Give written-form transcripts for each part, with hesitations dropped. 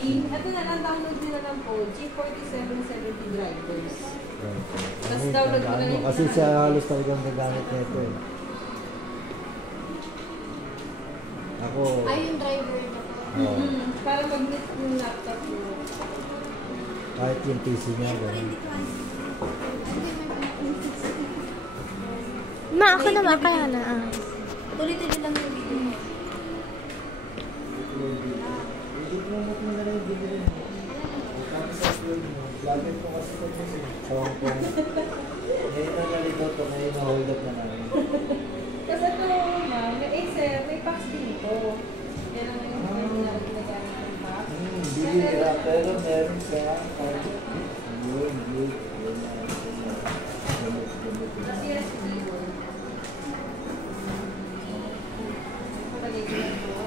Ito na lang, download din na lang po, G4770 drivers. Tapos download ko na rin. Kasi siya halos talagang gagamit nito eh. Ako... Ay, yung driver na po. Para mag-net yung laptop mo. Kahit yung PC niya. Ma, ako naman, kaya na. Tuloy-tuloy lang yung video mo. I-promote mo na lang yung video mo. Lagyan ko kasi ito kasi. So, ngayon na nalito ito, ngayon na hold up na namin. Kasi ito, ma'am, sir, may packs dito. Yan ang yung ginagamit ng packs. Bihira, pero meron siya. Yun. Kasi yan si Dion. Palagay ko na ito.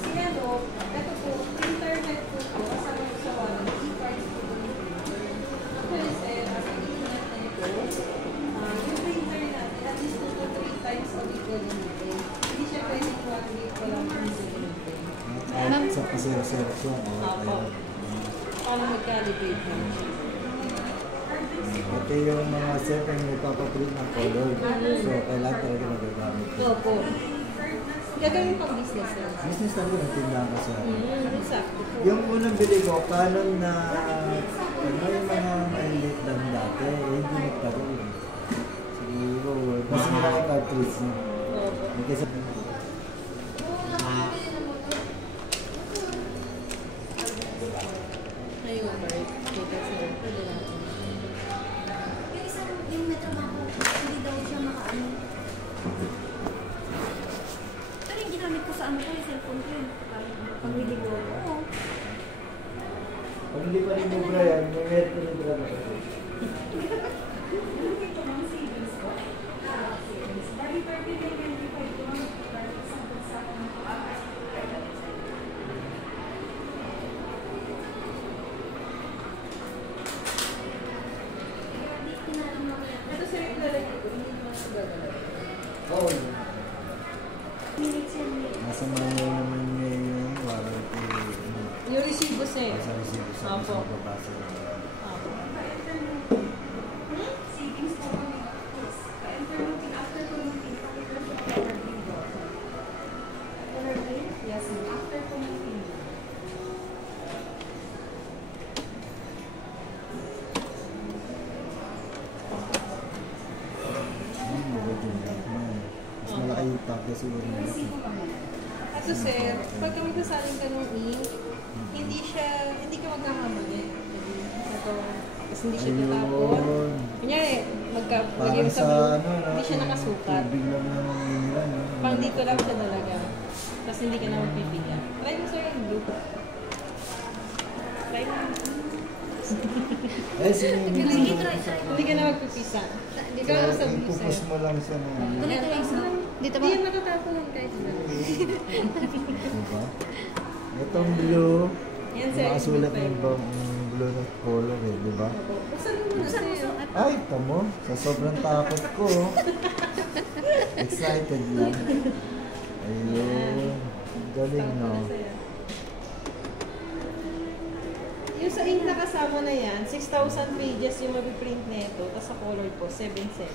Si ano, ito po, internet po po, kasama ko sa wallet, e-cards po po ni printer. Actually, sir, as an internet na ito, yung printer natin, at least 2 to 3 times a week ko gamitin. Hindi siya pwedeng 1 week ko lang gamitin. Kahit sa pasero-sero siya. Opo. Para mag-calibrate lang siya. Ito yung mga set na nagpapaprint ng color. So, kailangan talaga magagamit. Opo. Gagawin pang business lang. Business talaga natindahan ka siya. Exacto po. Yung unang bili ko, Canon na ano yung mga maliit lang dati, hindi nagtagal. Siguro, mas malaki cartridge niya. Opo. Kasi Ayun, right. Kita sila. Pwede lang. Yung isang, yung metro ba po, hindi daw siya makaano. Pero yung ginamit ko sa ano ko, yung cellphone ko yun. Pagbili ko. Oo. pag hindi pa rin mo Brian, may meron ko rin Brian. Ito sir, yung lalagay ko. Hindi naman siya gagalaw. Oo. Minutes yan. Nasa mga naman niya yung warranty. Yung resibo sir. Nasa resibo sa Opo. mababasa. Opo. Savings po kami. After promoting, Yes, ma'am. after promoting. Mas malaki yung tablet siguro na ito. Ito sir, pag kami kasaling ka ng ink, hindi ka magkakamali. Ito, tapos hindi siya tatapon. Kunyari, Parang sa ano, hindi siya nakasukat. tubig lang naman nila. Pang dito lang siya talaga. Tapos hindi ka na magpipigyan. Try mo sir yung blue. Try mo. Eh, sinigil Hindi ka na magpipisa. Hindi ka na sa blue Pupus sir. mo lang siya na. Ganito yung isa. Dito ba? Hindi yan matatapon lang kahit na. Diba? Itong blue, Yan sir. nakasulat na yung blue na color eh, diba? Buksan mo muna sir. Ay, tamo, sa sobrang takot ko. Excited lang. Ayun. Galing, no? Yung sa ink na kasama na yan, 6,000 pages yung mapiprint na ito, tapos sa color po, 7,700.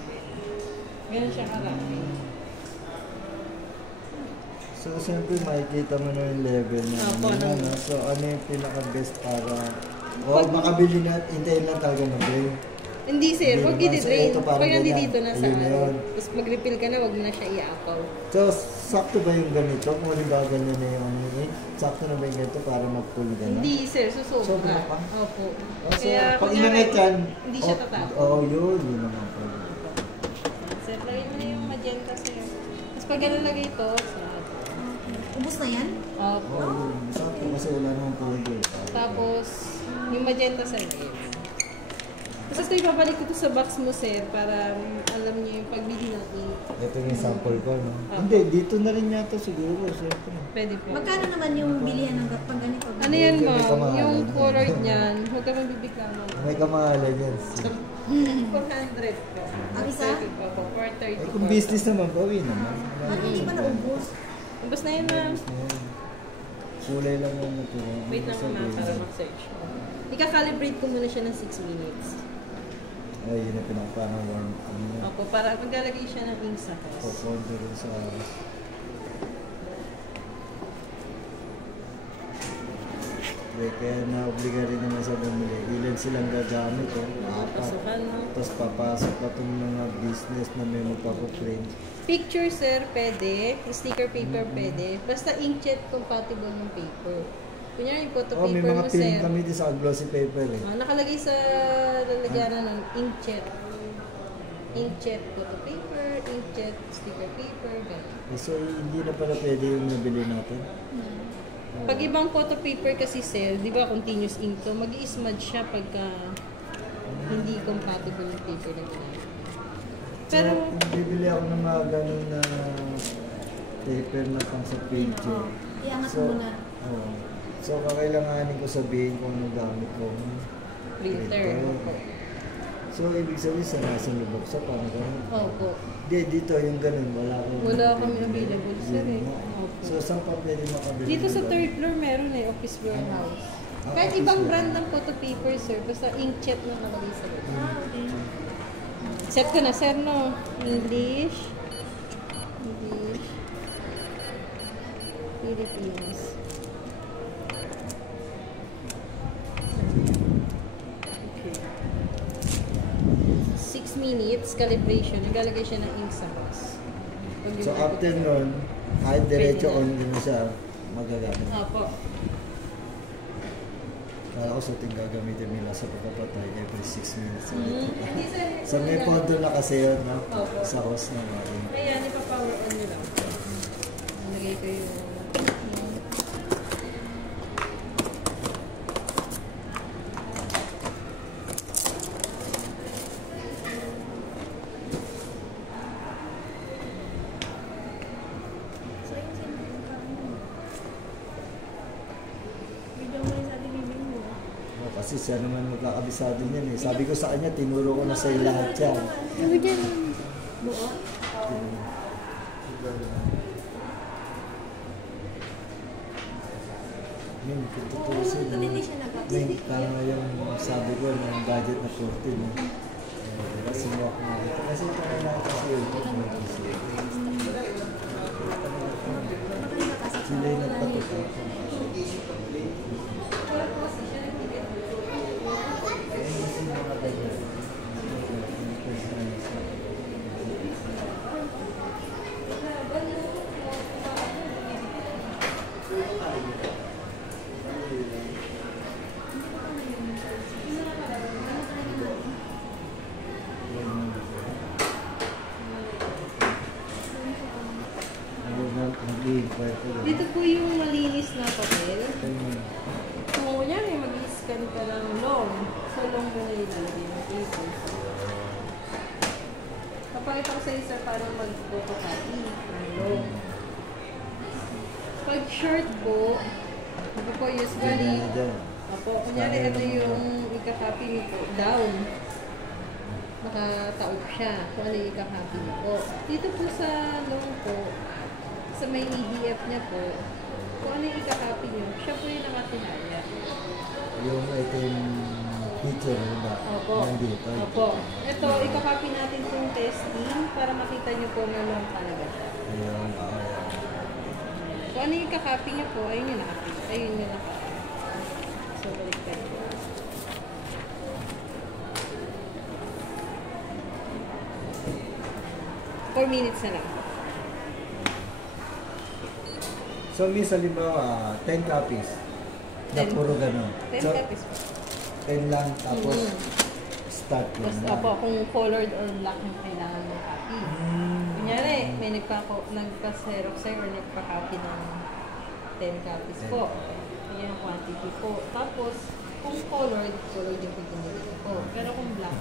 Ganun siya karami. So, siyempre, makikita mo na yung level na Opo, ano, no? no? So, ano yung pinaka-best para... O, makabili na, hintayin lang talaga mag-drain. Hindi sir, huwag Hindi naman. i-drain. So, ito parang Pag ganyan. nandito na sa Ayun ano. yun. Tapos mag-refill ka na, huwag mo na siya i-apaw. So, sakto ba yung ganito? Kung halimbawa ganyan na yung ano yun, sakto na ba yung ganito para mag-pull ka na? Hindi sir, susobra. Sobra pa? Opo. So, Kaya, pag kunyari, inangat yan, hindi siya tatapon. Oo, yun naman pala. Sir, lagay mo na yung magenta sir. Tapos pag nalagay ito, Ubus na yan? opo. Oo, yun. Sakto kasi wala namang pull. Tapos, yung magenta sa lips. Tapos ito ibabalik ko to sa box mo, sir, para alam niyo yung pagbili ng ink. Ito yung sample ko, no? Hindi, dito na rin yata siguro, siyempre. Pwede po. Magkano naman yung bilihan ng pag ganito? Ano yan, May ma'am? kamahalan. Yung colored niyan, huwag ka mabibigla, ma'am. May kamahalan yan. 400 po. Ang isa? Opo, 430 Eh, kung business naman, bawi naman. Ano hindi pa naubos? Ubus na yun, ma'am. Ayan. kulay lang yung natira. Wait lang muna para mag-search. Ika-calibrate ko muna siya ng 6 minutes. Ay, yun ang pinakaparang warm. Opo, para maglalagay siya ng ink sa hose. Popondo rin sa... Kaya na-obliga rin naman sa bumili. Ilan silang gagamit, apat. Pasukan mo. Tapos papasok pa itong mga business na may magpapaprint. Picture, sir, pwede. Sticker paper, pwede. Basta inkjet compatible ng paper. Kunyari, yung photo Oh, may paper mga mo, film sir. kami din sa glossy paper eh. Nakalagay sa lalagyanan ng inkjet. Inkjet photo paper, inkjet sticker paper, gano'n. So, hindi na pala pwede yung nabili natin. Pag ibang photo paper kasi, sir, di ba continuous ink to, mag-i-smudge siya pagka hindi compatible yung paper na ginamit. Pero, So, kung bibili ako ng mga ganun na paper na pang sa page. Iangat So, mo na. oh. So, kakailanganin ko sabihin kung ano gamit ko. printer. Opo. So, ibig sabihin sa nasa lubog sa paano ganun? Opo. Dito yung ganun, wala akong... Wala kami available, sir, eh. Yun nga. Opo. So, saan pa pwede makabili? Dito sa ng third ganun? floor meron eh, office warehouse. Ah, Kahit office ibang warehouse. brand ng photo paper, sir, basta inkjet na nakalagay sa loob. Okay. Set ko na, sir, no? English. Philippines. Okay. 6 minutes, calibration. Naglalagay siya ng ink sa box. So, after nun, kahit diretso Pwede na. on din siya, magagamit. Opo. Kala ko sa ting gagamitin nila sa pagpapatay every 6 minutes. Hindi, sir. Sa may pondo na kasi yun, no? Opo. Sa host na natin. Kaya, ipa-power on nyo lang. Nalagay ko yung... So, yung cellphone ka mo. Video mo yung sa dinibig mo. Oh, kasi siya naman magkakabisado niyan eh. Sabi ko sa kanya, tinuro ko na sa'yo lahat yan. Ano dyan? Buo? Yung tutusin. Hindi siya nag-box. May tama yung sabi ko ng budget na 14. No? Kasi mo ako dito. Kasi ito na lang kasi yun. Sila yung nagpatutok. Dito po yung malinis na papel. Kung kunyari, mag-scan ka ng long. So, long mo na ilalagay ng paper. Papakita ko sa iyo, sir, paano mag-photocopy ng long. Pag short po, ito po usually, apo, kunyari, ito yung ika-copy niyo po, down. Nakataob siya. Kung ano yung ika-copy niyo po. Dito po sa long po, sa may EDF niya po, kung ano yung ika-copy niyo, siya po yung nakatihaya. Yung ito yung picture, diba? Opo. Nandito. Opo. Ito, ika-copy natin itong testing para makita niyo po na long talaga siya. Ayun. Kung ano yung ika-copy niyo po, ayun yung nakapit. Ayun yung nakapit. So, baliktad po. Four minutes na lang. So, miss, halimbawa, 10 copies. Na 10. puro gano'n. 10 So, copies po. 10 lang, tapos Mhm. start yun. Tapos, apo, kung colored or black yung kailangan ng copy. Kunyari, may nagpa-xerox sa'yo or nagpa-copy ng 10 copies po. Kaya yung quantity po. Tapos, kung colored yung pinili po. Pero kung black,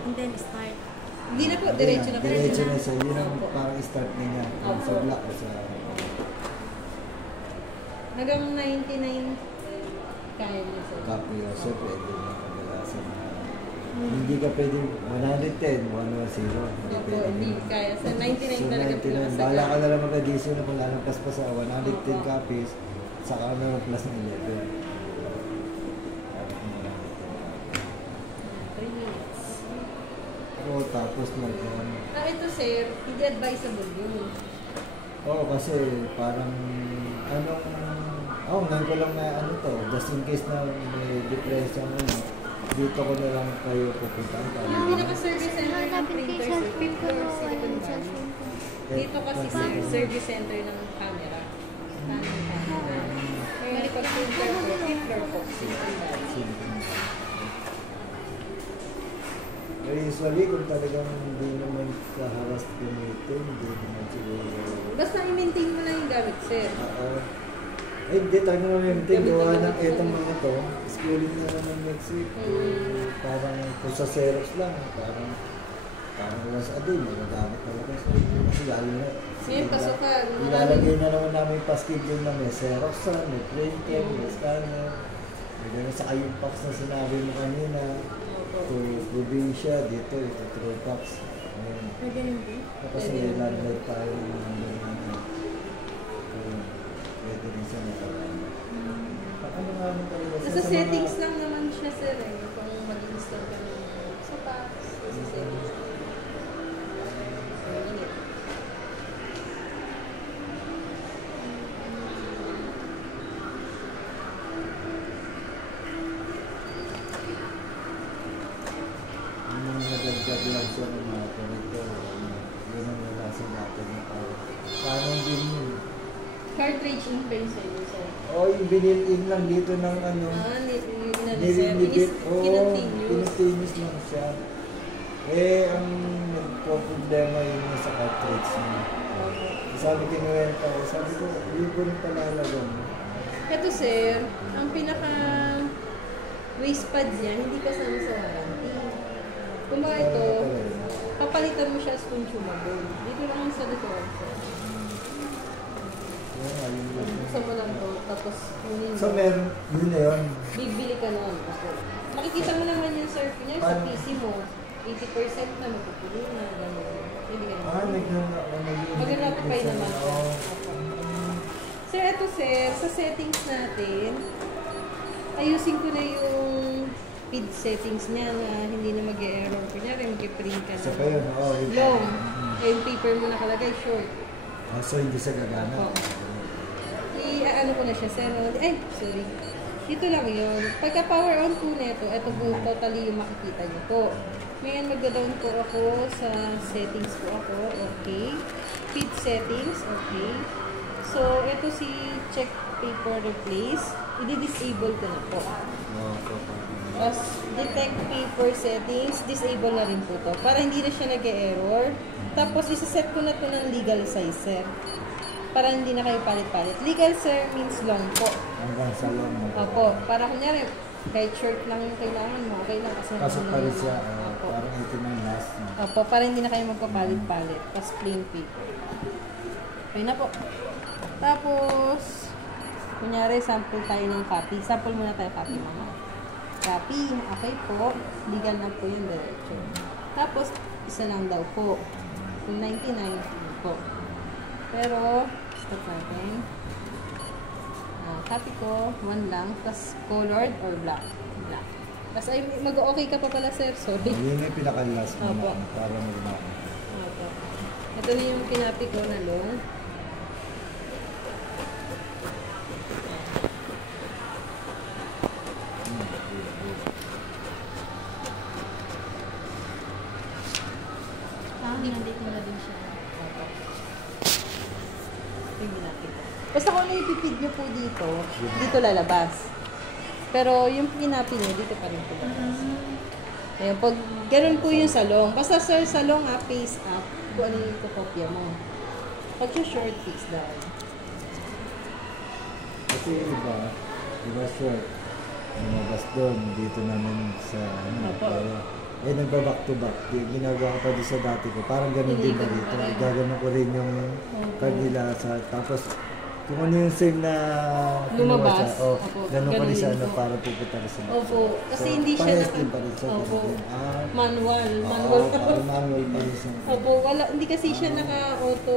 And then start. hindi na po, diretso na po. Diretso na siya. Yun ang Opo. parang start na niya. Yung sa Opo. black o sa... Hanggang 99 kaya niya sa Copy o so pwede na kadalasan. Hindi ka pwede 110, 110. Opo, hindi kaya. Sa 99 So talaga 99, bahala ka na lang mag-addition na kung lalampas pa sa 110 Opo. copies. Saka meron plus ng 11. Tapos marami ito. 3 minutes. Oo, tapos Ito sir, hindi advisable yun. Oo, kasi parang ngayon ko lang na to, just in case na may depression dito ko na lang kayo pupuntahan. Yung pinaka-service center ng Hanapin ko yung printer, sir, cellphone fifth ko. floor, Wala Silicon yung Valley. cellphone ko. Dito kasi sir, service center ng camera. Scanning camera. May pag-printer po, fifth floor po, Silicon Valley. Usually, kung talagang hindi naman kaharas gamitin, hindi naman siguro. Basta i-maintain mo lang yung gamit, sir. Hindi talaga naman yung gawa ng etong mga to. Schooling na naman next week. Parang kung sa Xerox lang, parang lang sa adin, magagamit talaga sa kasi lalo na. Ngayon, pasukan. Ilalagay na naman namin yung pa-schedule na may Xerox na, may printer, may scanner. May gano'n sa yung fax na sinabi mo kanina. To probinsya, dito, ito true fax. Pwede rin din. Kasi landlord tayo ng pwede rin siya nakaraan. Ano nga naman talaga siya Nasa sa settings mga... lang naman siya, sir. Kung mag-install ka ng sa packs, nasa settings lang. Nagagdag lang siya ng mga connector. Yun ang nalasa natin na tao. Paano din yun? Cartridge in pa yung sa'yo, sir. Yung binil-in lang dito ng ano. Nililipit. Kinutinis lang siya. Ang nagpo-problema yun sa cartridge niya. Sabi kinuwenta ko, sabi ko, hindi ko rin palalagan. Ito, sir, ang pinaka waste pad niya, hindi kasama sa warranty. Kung ba ito, papalitan mo siya as consumable. Dito lang ang sa likod, sir. Buksan mo lang to, tapos kunin mo. So, meron, yun na yun. Bibili ka nun. Makikita mo naman yung sir niya sa PC mo. 80% na mapupulo na, gano'n. Hindi ka naman. Mag-notify naman siya. Sir, ito sir, sa settings natin, ayusin ko na yung feed settings niya na hindi na mag-error. Kunyari, mag-print ka Isa pa yun, long. Yung paper mo nakalagay, short. So, hindi siya gagana. I-ano ko na siya, sir. Sorry. Dito lang yun. Pagka power on po nito, ito po totally yung makikita niyo po. Ngayon, magda-down po ako sa settings po ako. Okay. Feed settings. Okay. So, ito si check paper replace. I-disable ko na po. Tapos, detect paper settings. Disable na rin po to. Para hindi na siya nag-error. Tapos, isa-set ko na to ng legal size, sir. Para hindi na kayo palit-palit. Legal, sir, means long po. Hanggang sa long. Opo. Para kunyari, kahit short lang yung kailangan mo, okay lang kasi Pasok pa rin siya. Opo. Parang ito na yung last. Opo, para hindi na kayo magpapalit-palit. Tapos plain paper. Okay na po. Tapos, kunyari, sample tayo ng copy. Sample muna tayo copy, mama. Copy. Okay po. Legal na po yung diretso. Tapos, isa lang daw po. Kung 99 po. Pero, stop natin. Copy ko, 1 lang. Tapos, colored or black. Black. Tapos, ay, mag-okay ka pa pala, sir. Sorry. Yun yung pinaka-last mo Opo. para mag-mako. Opo. Ito na yung kinapi ko na long. Nandito na din siya. Opo. Yung kinapi ko. Basta kung ano ipipid nyo po dito, dito lalabas. Pero yung kinapi nyo, dito pa rin po lalabas. Ayan, pag ganun po yung salong. Basta sir, salong face up, kung ano yung kukopya mo. Pag yung short, face down. Kasi iba short. Lumabas doon, dito naman sa Opo. nagba-back to back. Ginagawa ko pa doon sa dati ko. Parang ganun din ba dito? Gagano ko rin yung card nila sa tapos Kung ano yung same na Lumabas. kinuha siya, Opo, ganun pa rin ganun siya din na po. para pupunta rin sa Opo, kasi hindi siya parehas din pa rin siya. Opo. ganun din. Manual. Parang manual pa rin siya. Opo, wala, hindi kasi siya naka-auto,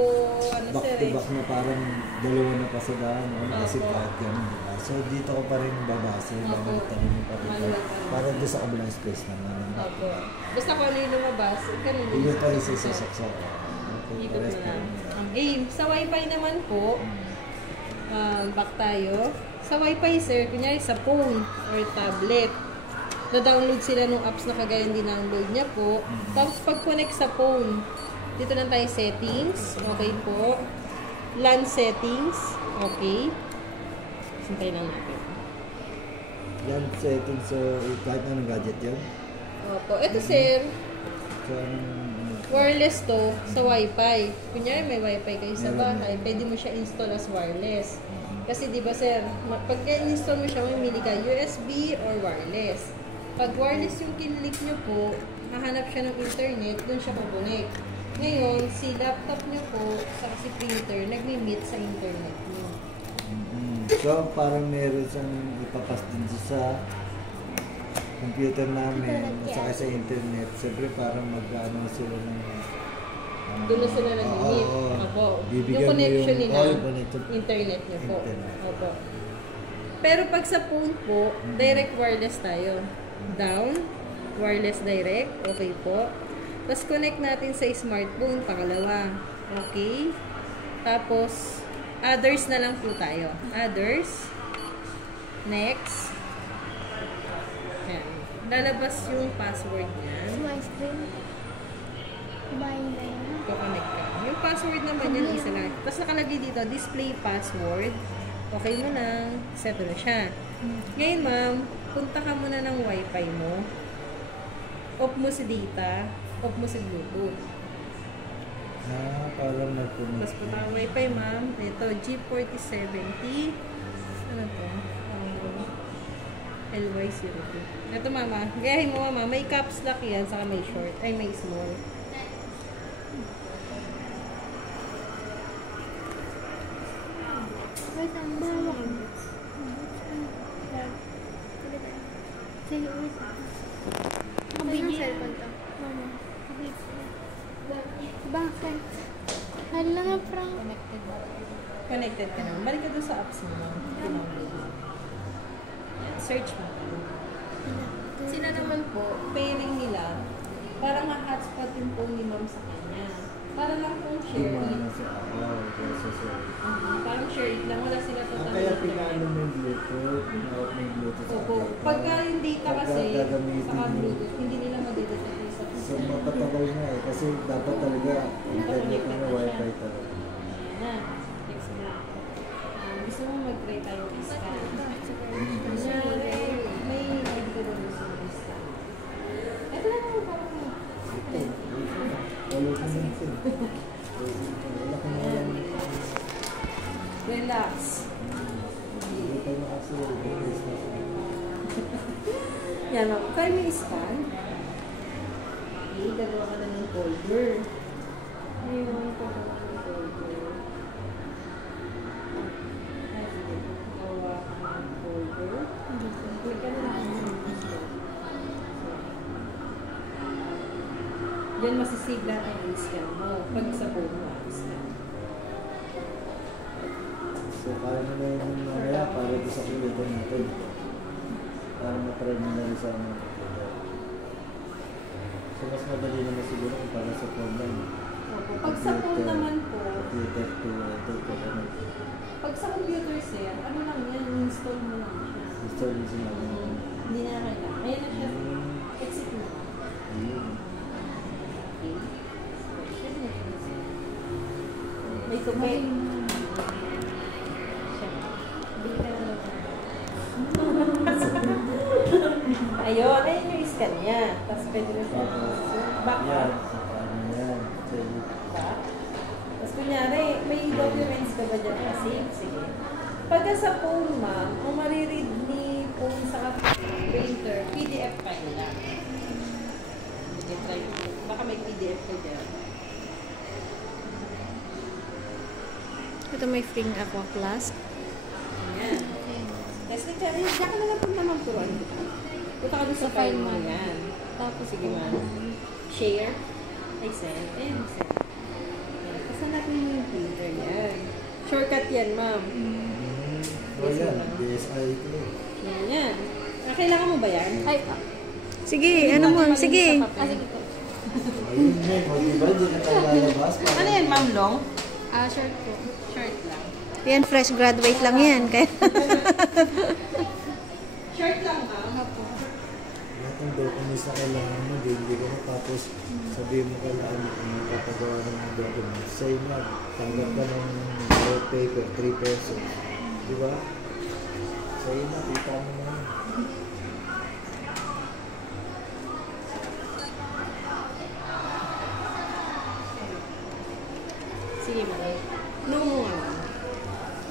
ano Back sir to eh. back na parang dalawa na pasadaan. Kasi Opo. kahit ganun, diba? So dito ko pa rin babase. Opo. Tanong pa rin. Manual pa rin. Para doon sa kabilang space naman. Opo. Basta kung ano yung lumabas, ganun din. Hindi pa rin sa sasaksak. Okay, Ikot parehas mo pa lang. rin. Ang game. Sa wifi naman po, back tayo. Sa wifi sir, kunyari sa phone or tablet, na-download sila ng apps na kagaya din download niya po. Tapos pag-connect sa phone, dito lang tayo settings. Okay po. LAN settings. Okay. Sintay lang natin. Yan settings. So kahit anong gadget yun. Opo. Ito sir, So anong wireless to sa wifi. Kunyari may wifi kayo sa bahay, pwede mo siya install as wireless. Kasi di ba sir, pag install mo siya, mamili ka USB or wireless. Pag wireless yung kinlik nyo po, hahanap siya ng internet, dun siya kukunik. Ngayon, si laptop nyo po, sa si printer, nagmi-meet sa internet nyo. So, parang meron siyang ipapas din sa computer namin at saka sa internet. Siyempre, parang mag-ano sila ng... Doon na sila nag-meet. Opo. Yung connection nila, internet nyo po. Opo. Pero pag sa phone po, direct wireless tayo. Down, wireless direct. Okay po. Tapos connect natin sa smartphone, pangalawa. Okay. Tapos, others na lang po tayo. Others. Next. Ayan. Lalabas yung password niya. ice cream. Kumain na yun. Connect ka. Yung password naman yan, isa lang. Tapos nakalagay dito, display password. Okay mo lang. Set na siya. Ngayon, ma'am, punta ka muna ng wifi mo. Off mo si data. Off mo si Bluetooth. parang nagpunod. Tapos punta ka ng wifi, ma'am. Ito, G4070. Ano to? LY02. Ito, mama. Gayahin mo, mama. May caps lock yan, saka may short. Ay, may small. Wait, ang bawa ko. Sige, wait. Nakabigyan cellphone to. Mama. Bakit? Hala nga, Frank. Connected ka naman. Balik ka doon sa apps mo. Search mo. Sila naman po, pairing nila, parang ma-hotspot yung phone ni ma'am sa kanya. Para lang pong share it. Parang share it lang. Wala sila total. Kaya pinano mo yung Bluetooth, pinawag mo yung Bluetooth. Opo. Pagka yung data kasi, saka Bluetooth, hindi nila madidetect yung sa So mapatagal na eh, kasi dapat talaga internet na wifi talaga. na. Next mo. Gusto mo mag-try tayo ng scan. Kunyari, may idea ba gusto mo scan? Ito lang ako parang Wala ko lang siya. Wala ko na lang. relax. Hindi tayo makasulit. Yan o. Kaya may scan. Okay, gagawa ka na ng folder. Ngayon, gagawa ng folder. Ay, sige. Gawa ka ng folder. Click ka na lang ng scan. Yan, masisave natin yung scan mo. Pag sa phone mo, scan. So kaya mo na yun mamaya para doon sa kulitan natin. Para matry mo na rin sa mga computer. So mas madali naman siguro kung para sa phone lang. Pag sa phone naman po, Computer to connect. pag sa computer, sir, ano lang yan, install mo lang siya. Install yung sinabi mo. Hindi na kailangan. Ayan na siya. Exit mo. Ayun. Okay. Pwede na siya. May tubig. Siya. Bili ka na lang. Ayun. Ayun yung scan niya. Tapos pwede na siya. Back Yan. up. Sa paano yan. Sige. Back. Tapos kunyari, may documents ka ba dyan? Save. Sige. Pagka sa phone, ma'am, ang mariread ni phone sa printer, PDF file lang. Sige, try ko. Baka may PDF ko dyan. Ito Ito may free aqua flask. Ayan. Tapos, diyan ka na lang punta magturuan kita. Punta ka doon sa file mo yan. Tapos, Sige, ma'am. Share. Ay, send. Ayan, send. Ayan. Pasan natin mo yung printer yan. Shortcut yan, ma'am. O yan, BSI ko. Yan. Kailangan mo ba yan? Ay, sige, ano mo, sige. Sige po. Ayun mo, diba? Di na tayo lalabas. Ano yan, ma'am, long? Short po. Short lang. Yan, fresh graduate lang yan. Kaya, Short lang, ma'am. Lahat ng documents na kailangan mo, hindi ka na tapos sabihin mo kailangan mo kung magpapagawa ng mga documents. Say na, tanggap ka ng paper, 3 pesos. Diba? Say na, kita mo na. Sige, ma'am. Nung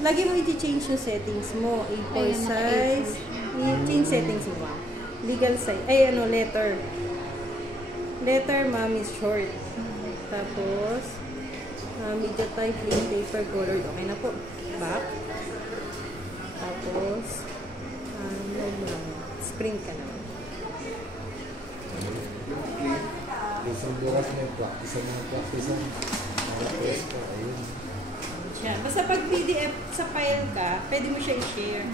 lagi mo i-change yung settings mo. A4 Ayun, size. I-change settings mo, ma'am. Legal size. Ay, letter. Letter, ma'am, is short. Tapos, media type, plain paper, colored. Okay na po. Back. Tapos, sprint ka na. Isang bukas na yung practice ang test ko. Ayun. Siya. Basta pag PDF sa file ka, pwede mo siya i-share.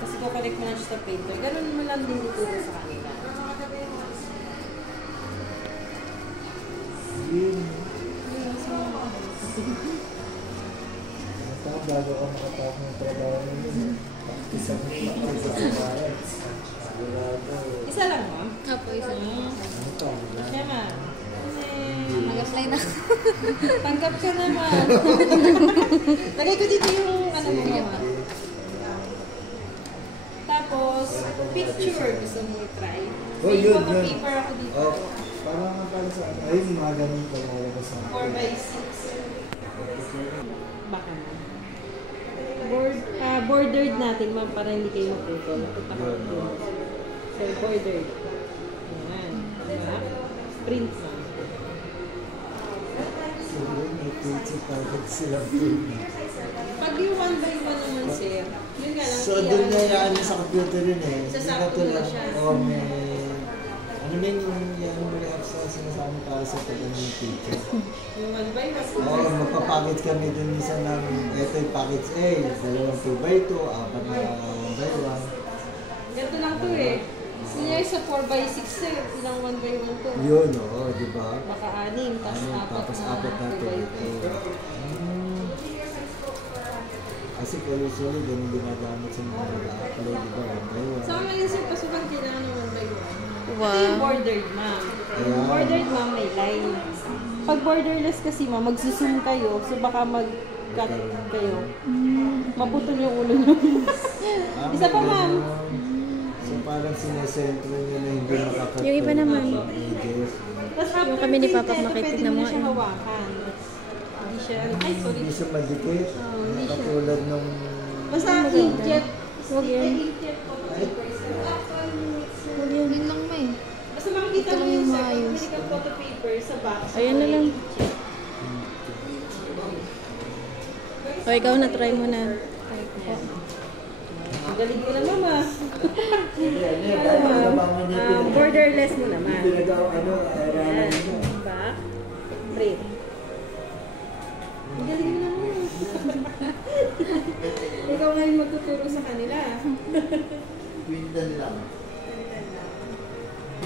Kasi kukonect mo na siya sa printer. Ganun mo lang din ituro sa kanila. Yun. Tapos bago ka makatapos ng trabaho mo yun. Practice ang practice. Sigurado. Isa lang, ma'am. Apo, isa. Ano pa? Siya, ma'am. Mag-apply na. Tanggap ka naman. Lagay ko dito yung ano mo, ma'am. Tapos, picture. Gusto mo i-try. Oh, May yun, photo yun. paper ako dito. Oh, parang nga pala sa ano. Ayun, mga ganun pa mga sa 4x6. Baka na. Bordered natin, ma'am, para hindi kayo maputol. Punta ka dito. So, bordered. Ayan. Diba? Print, ma'am. So, yun, may teaching target sila film. Pag yung 1 by 1 naman, sir, yun nga lang. So, doon na yan sa computer yun eh. Sasakto na siya. Oh, may... Ano na yung may apps na sinasabi para sa pagdating ng teacher. Yung 1 by 1. Oo, magpapackage kami dun minsan ng, ito yung package A, dalawang 2x2, apat na 1x1. Ganito lang to eh. Senior sa 4 by 6 sir, ilang 1 by 1 to. Yun, oo, di ba? Baka 6, tapos Apat 4 na na 2 by 2x2. Kasi kung usually, ganun ginagamit sa mga nag-apply, di ba? 1x1. Sa mga yun sir, pasukan kailangan ng 1 by 1. Ito yung Wow. bordered, ma'am. Ayan. Bordered, ma'am, may line. Pag borderless kasi, ma'am, magsusum kayo, so baka mag-cut kayo. Maputol yung ulo nyo. Isa pa, ma'am. So parang sinesentro nyo na hindi makakatulog. Yung iba naman. Tapos after Yung kami ni Papa printed, makitid pwede na mo mga siya yun. hawakan. Hindi siya, ay sorry. Hindi siya madikit. hindi siya. Katulad nung... Basta inkjet. Huwag yan. Inkjet po. Huwag yan. Yun lang may. Basta makikita Ito mo lang yung yung sir, kung maayos. pwede kang photo paper sa box. Ayan na lang. inkjet. O, ikaw na, try mo na. Ang galing mo na, mama. Ano Borderless mo naman. ano, Ayan. Back. Print. Ang galing mo naman. Ikaw ngayon magtuturo sa kanila. Windan lang.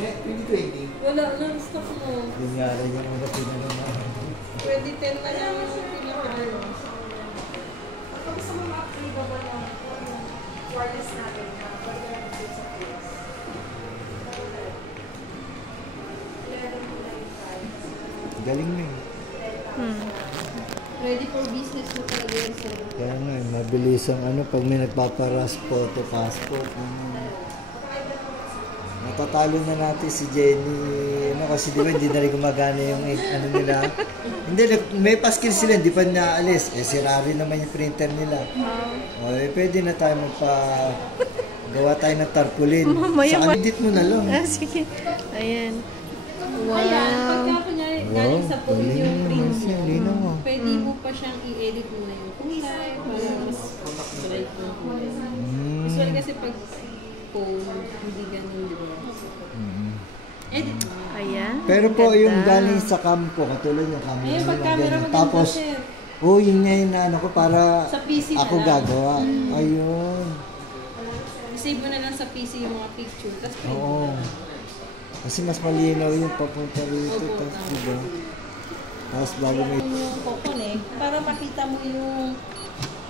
Eh, 2020. Wala na, stop mo. Yun nga rin yung mga pinananahan. 2010 na lang yung pinaka-ano. Kung gusto mo ma-upgrade ba ng wireless natin na pwede na mag-upgrade sa place? Galing na eh. Ready for business mo talaga yan sir. Kaya nga, mabilis ang ano, pag may nagpaparas photo, passport. Natatalo na natin si Jenny, ano, kasi di ba hindi na rin gumagana yung ano nila. Hindi, may paskil sila, hindi pa naalis. Eh, sira rin naman yung printer nila. O, eh, pwede na tayo gawa tayo ng tarpaulin. Mamaya Sa edit mo na lang. Ah, sige. Ayan. Ayan, Wow. pagka kunyari, galing sa phone galing yung naman print siya, mo, linaw ah. pwede mo pa siyang i-edit mo na yung kulay para mas bright yung kulay. Usually kasi pag phone, hindi ganun, di ba? Edit mo. Ayan. Pero po ganda. yung galing sa cam ko, katulad yung camera. Ayun, pag lang camera ganyan. maganda, Tapos, sir. yun nga yung ano ko para Sa PC na ako lang. gagawa. Ayun. I-save mo na lang sa PC yung mga picture, tapos print mo Oo. na lang. Kasi mas malinaw yung papunta rito. Opo, Tapos, tama. diba? Tapos bago may... Yung coconnect para makita mo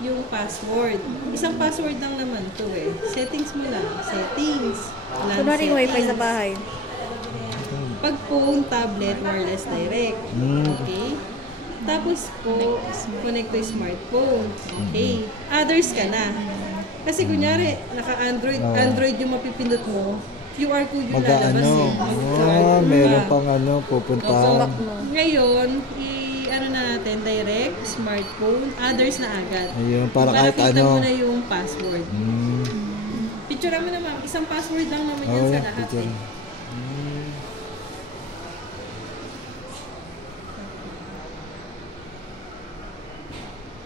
yung password. Isang password lang naman to eh. Settings mo lang. Settings. LAN Kunwari yung wifi sa settings. bahay. Pag phone, tablet, wireless direct. Okay? Tapos po, connect to smartphone. Okay. Others ka na. Kasi kunyari, naka-Android, Android yung mapipindot mo, QR code yung lalabas Mag-ano. eh. Mag-QR Meron ka. pang ano, pupuntahan. Sumak mo. Ngayon, ano na natin, direct, smartphone, others na agad. Ayun, para kahit kita ano. mo na yung password. Picture mo naman, isang password lang naman yan sa lahat picture. eh.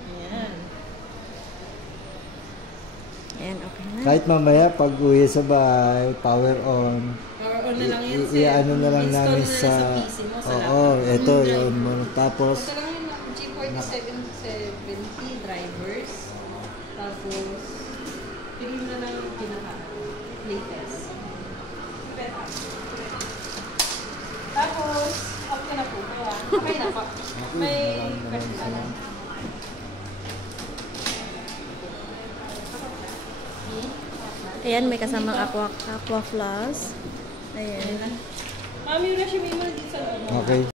Ayan. Ayan, okay na. Kahit mamaya pag uwi sa bahay, power on. Or on na lang yan, sir. I-ano na lang Install namin mo na sa... lang sa PC mo, sa Oo, laptop. ito Drive. yun mo. Tapos, Ito lang yung G4770 drivers. Tapos, piliin na lang yung pinaka-latest. Tapos, off ka na po. Okay na po. May question na lang. Ayan, may kasamang aqua flask. Ayan. Mami, yung resume mo dito sa loob. okay.